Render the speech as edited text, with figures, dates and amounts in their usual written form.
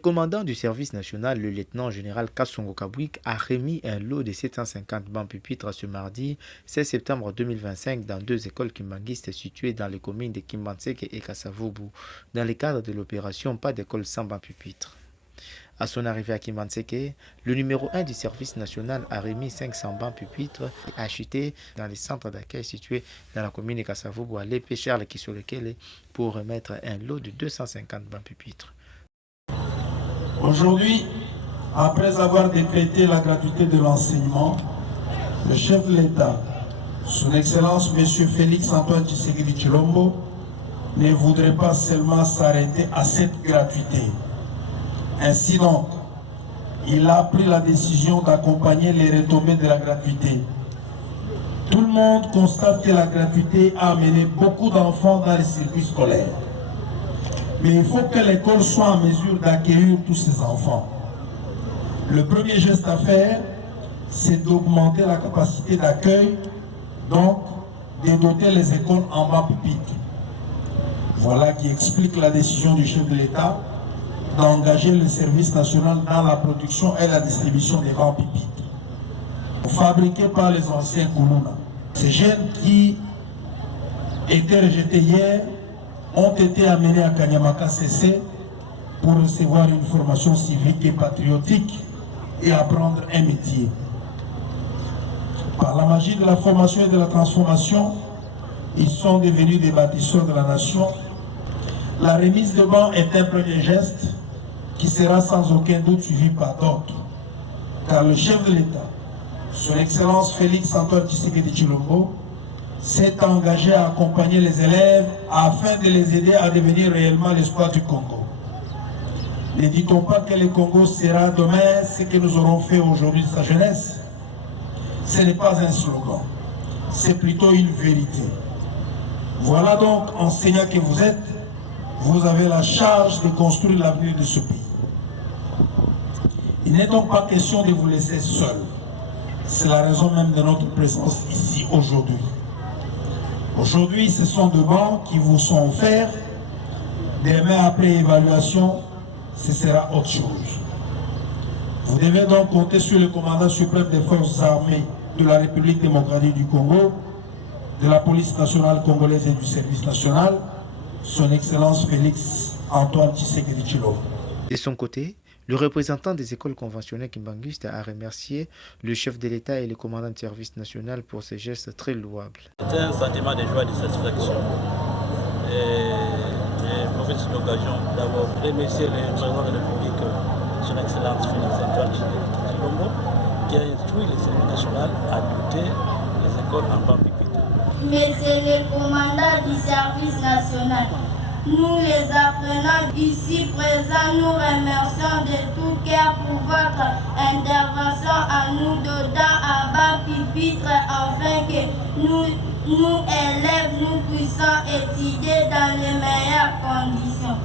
commandant du service national, le lieutenant-général Kassongo Kabwik, a remis un lot de 750 bancs pupitres ce mardi 16 septembre 2025 dans deux écoles kimbanguistes situées dans les communes de Kimbanseke et Kasavubu, dans le cadre de l'opération Pas d'école sans bancs pupitres. À son arrivée à Kimbanseke, le numéro 1 du service national a remis 500 bancs pupitres achetés dans les centres d'accueil situés dans la commune de Kasavubu à l'épée Charles Kisolekele pour remettre un lot de 250 bancs pupitres. Aujourd'hui, après avoir décrété la gratuité de l'enseignement, le chef de l'État, son Excellence M. Félix Antoine Tshisekedi Tshilombo, ne voudrait pas seulement s'arrêter à cette gratuité. Ainsi donc, il a pris la décision d'accompagner les retombées de la gratuité. Tout le monde constate que la gratuité a amené beaucoup d'enfants dans les circuits scolaires. Mais il faut que l'école soit en mesure d'accueillir tous ces enfants. Le premier geste à faire, c'est d'augmenter la capacité d'accueil, donc de doter les écoles en bancs pupitres. Voilà qui explique la décision du chef de l'État d'engager le service national dans la production et la distribution des bancs pupitres, fabriqués par les anciens Koulouna. Ces jeunes qui étaient rejetés hier ont été amenés à Kanyamaka CC pour recevoir une formation civique et patriotique et apprendre un métier. Par la magie de la formation et de la transformation, ils sont devenus des bâtisseurs de la nation. La remise de bancs est un premier geste qui sera sans aucun doute suivi par d'autres, car le chef de l'État, son Excellence Félix Antoine Tshisekedi Tshilombo, s'est engagé à accompagner les élèves afin de les aider à devenir réellement l'espoir du Congo. Ne dit-on pas que le Congo sera demain ce que nous aurons fait aujourd'hui de sa jeunesse? Ce n'est pas un slogan, c'est plutôt une vérité. Voilà donc, enseignants que vous êtes, vous avez la charge de construire l'avenir de ce pays. Il n'est donc pas question de vous laisser seul. C'est la raison même de notre présence ici aujourd'hui. Aujourd'hui, ce sont deux bancs qui vous sont offerts. Demain, après évaluation, ce sera autre chose. Vous devez donc compter sur le commandant suprême des forces armées de la République démocratique du Congo, de la police nationale congolaise et du service national, son Excellence Félix Antoine Tshisekedi Tshilombo. De son côté, le représentant des écoles conventionnelles kimbanguistes a remercié le chef de l'État et le commandant de service national pour ces gestes très louables. C'est un sentiment de joie et de satisfaction. Je profite de cette occasion d'avoir remercié le président de la République, son Excellence Félix Antoine Tshisekedi Tshilombo, qui a instruit le service national à doter les écoles en bancs pupitres. Monsieur le commandant du service national, nous les apprenants ici présents, nous remercions de tout cœur pour votre intervention en nous donnant un banc pupitre afin que nous élèves, nous puissions étudier dans les meilleures conditions.